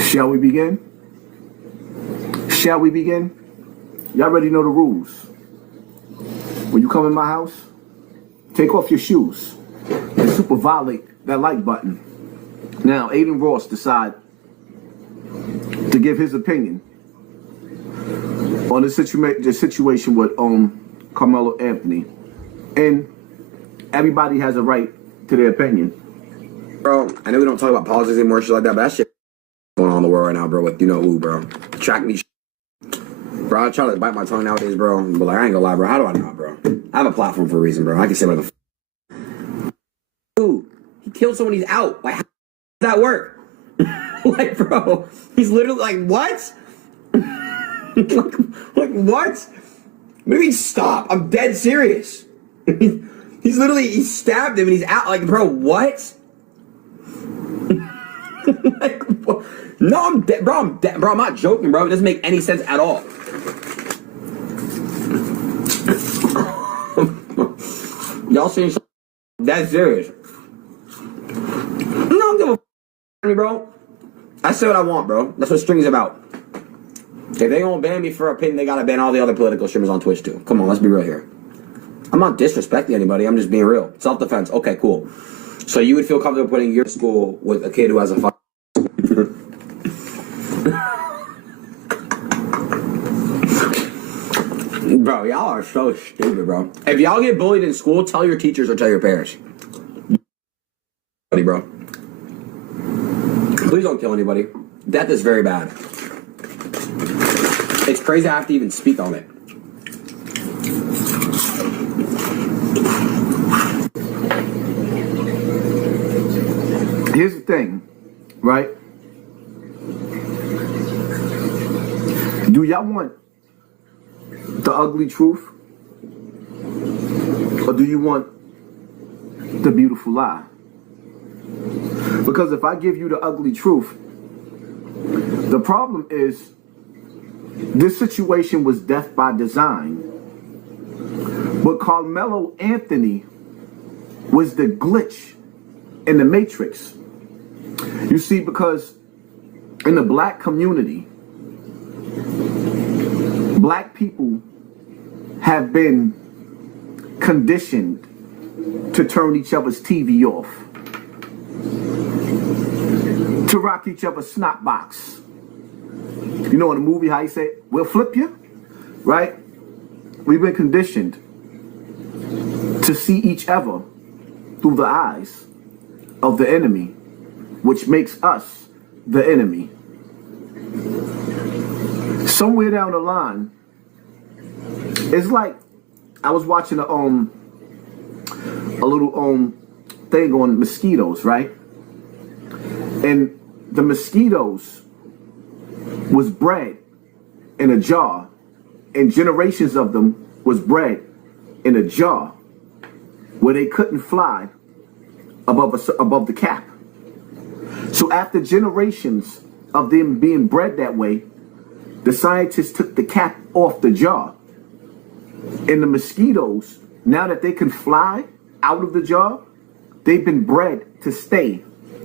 Shall we begin? Shall we begin? Y'all already know the rules. When you come in my house, take off your shoes and super violate that like button. Now, Aiden Ross decide to give his opinion on the situation with Carmelo Anthony, and everybody has a right to their opinion. Bro, I know we don't talk about politics anymore, shit like that, but that shit going on in the world right now, bro, with you know who, bro. Track me, bro. I try to bite my tongue nowadays, bro, but like, I ain't gonna lie, bro. How do I not, bro? I have a platform for a reason, bro. I can say whatever. Dude, he killed someone, he's out. Like, how does that work? Like, bro, he's literally like, what? like, what? Maybe stop. I'm dead serious. He's literally, he stabbed him and he's out. Like, bro, what? Like, no, I'm dead. Bro, I'm dead. Bro, I'm not joking, bro. It doesn't make any sense at all. Y'all saying something that's serious. No, I'm giving a me, bro. I say what I want, bro. That's what string's about. If they gonna ban me for opinion, they gotta ban all the other political streamers on Twitch too. Come on, let's be real here. I'm not disrespecting anybody. I'm just being real. Self-defense. Okay, cool. So you would feel comfortable putting your school with a kid who has a fuck. Bro, y'all are so stupid, bro. If y'all get bullied in school, tell your teachers or tell your parents. Bro. Please don't kill anybody. Death is very bad. It's crazy I have to even speak on it. Here's the thing, right? Do y'all want the ugly truth? Or do you want the beautiful lie? Because if I give you the ugly truth, the problem is this situation was death by design. But Carmelo Anthony was the glitch in the matrix. You see, because in the black community, black people have been conditioned to turn each other's TV off, to rock each other's snot box. You know in the movie how you say, we'll flip you, right? We've been conditioned to see each other through the eyes of the enemy, which makes us the enemy. Somewhere down the line, it's like I was watching a little thing on mosquitoes, right? And the mosquitoes was bred in a jar, and generations of them was bred in a jar where they couldn't fly above the cap. So after generations of them being bred that way, the scientists took the cap off the jar. And the mosquitoes, now that they can fly out of the jar, they've been bred to stay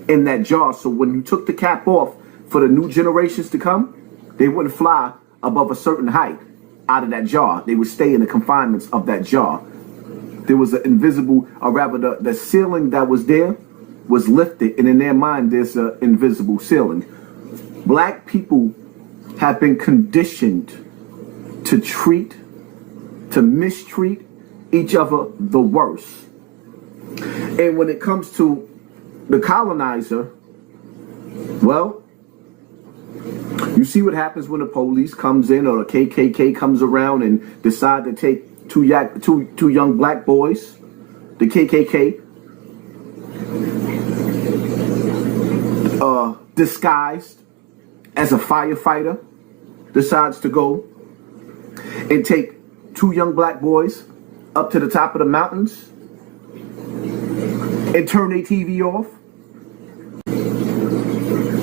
in that jar. So when you took the cap off for the new generations to come, they wouldn't fly above a certain height out of that jar. They would stay in the confinements of that jar. There was an invisible, or rather the ceiling that was there was lifted, and in their mind there's an invisible ceiling. Black people have been conditioned to mistreat each other the worst. And when it comes to the colonizer, well, you see what happens when the police comes in or the KKK comes around and decide to take two young black boys. The KKK, disguised as a firefighter, decides to go and take two young black boys up to the top of the mountains and turn their TV off.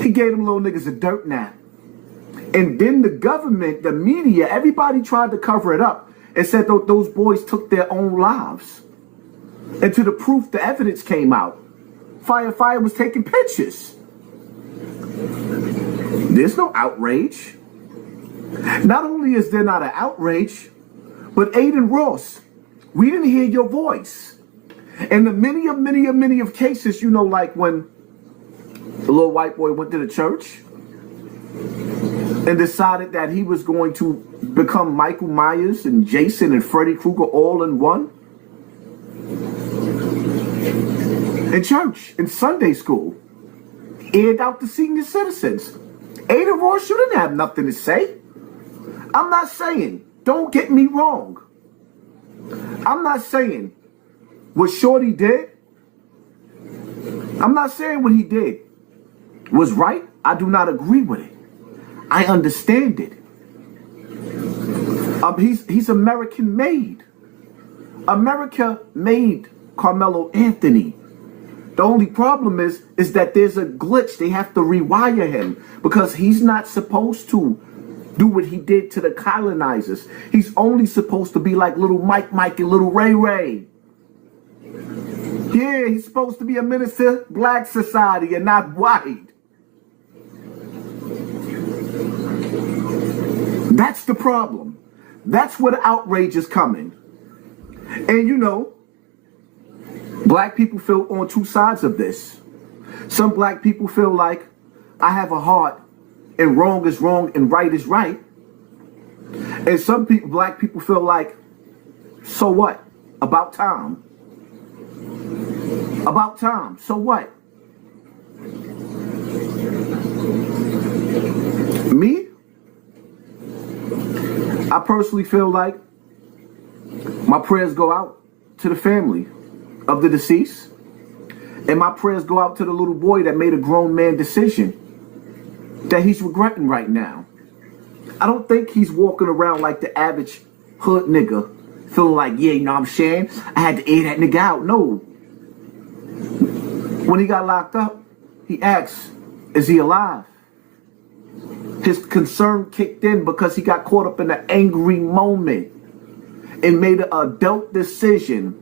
He gave them little niggas a dirt nap. And then the government, the media, everybody tried to cover it up and said those boys took their own lives. And to the proof, the evidence came out. firefighter was taking pictures. There's no outrage. Not only is there not an outrage, but Aiden Ross, we didn't hear your voice. And the many of cases, you know, like when the little white boy went to the church and decided that he was going to become Michael Myers and Jason and Freddy Krueger all in one. In church, in Sunday school, aired out to senior citizens. Aiden Ross shouldn't have nothing to say. I'm not saying, don't get me wrong. I'm not saying what Shorty did. I'm not saying what he did was right. I do not agree with it. I understand it. He's American made. America made Carmelo Anthony. The only problem is that there's a glitch. They have to rewire him because he's not supposed to do what he did to the colonizers. He's only supposed to be like little Mike and little Ray. Yeah, he's supposed to be a minister, black society and not white. That's the problem. That's where the outrage is coming. And you know, black people feel on two sides of this. Some black people feel like I have a heart and wrong is wrong and right is right. And some people, black people feel like, so what? About time. About time. So what? Me? I personally feel like my prayers go out to the family of the deceased, and my prayers go out to the little boy that made a grown man decision that he's regretting right now. I don't think he's walking around like the average hood nigga, feeling like, yeah, you know what I'm saying? I had to air that nigga out. No. When he got locked up, he asked, is he alive? His concern kicked in because he got caught up in an angry moment and made an adult decision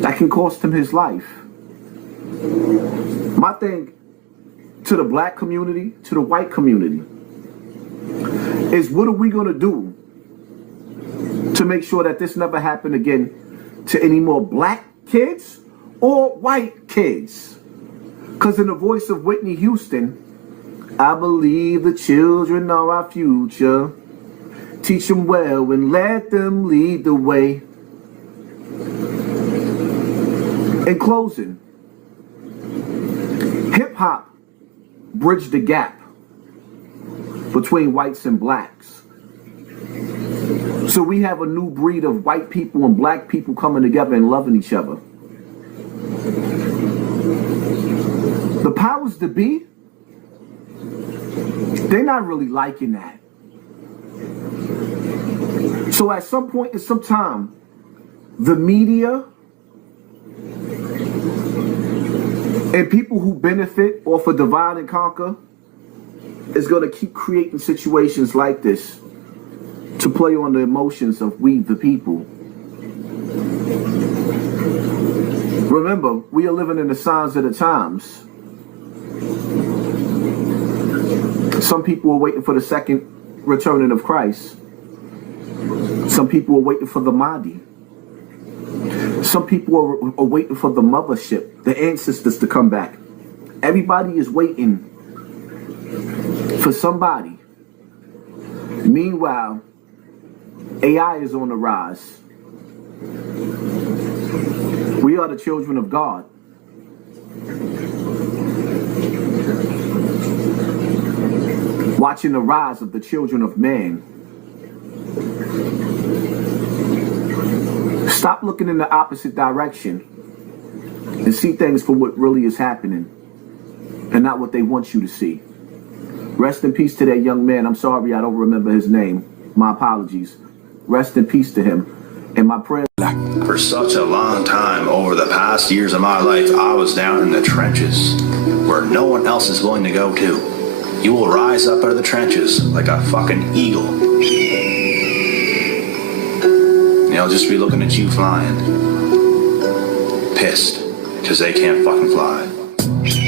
that can cost him his life. My thing to the black community, to the white community, is what are we going to do to make sure that this never happen again to any more black kids or white kids? Because in the voice of Whitney Houston, I believe the children are our future. Teach them well and let them lead the way. In closing, hip-hop bridged the gap between whites and blacks. So we have a new breed of white people and black people coming together and loving each other. The powers that be, they're not really liking that. So at some point in some time, the media and people who benefit off of divide and conquer is going to keep creating situations like this to play on the emotions of we the people. Remember, we are living in the signs of the times. Some people are waiting for the second returning of Christ. Some people are waiting for the Mahdi. Some people are waiting for the mothership, the ancestors to come back. Everybody is waiting for somebody. Meanwhile, AI is on the rise. We are the children of God. Watching the rise of the children of man. Stop looking in the opposite direction and see things for what really is happening and not what they want you to see. Rest in peace to that young man. I'm sorry I don't remember his name. My apologies. Rest in peace to him. And my prayers. For such a long time over the past years of my life, I was down in the trenches where no one else is willing to go to. You will rise up out of the trenches like a fucking eagle. And I'll just be looking at you flying. Pissed. because they can't fucking fly.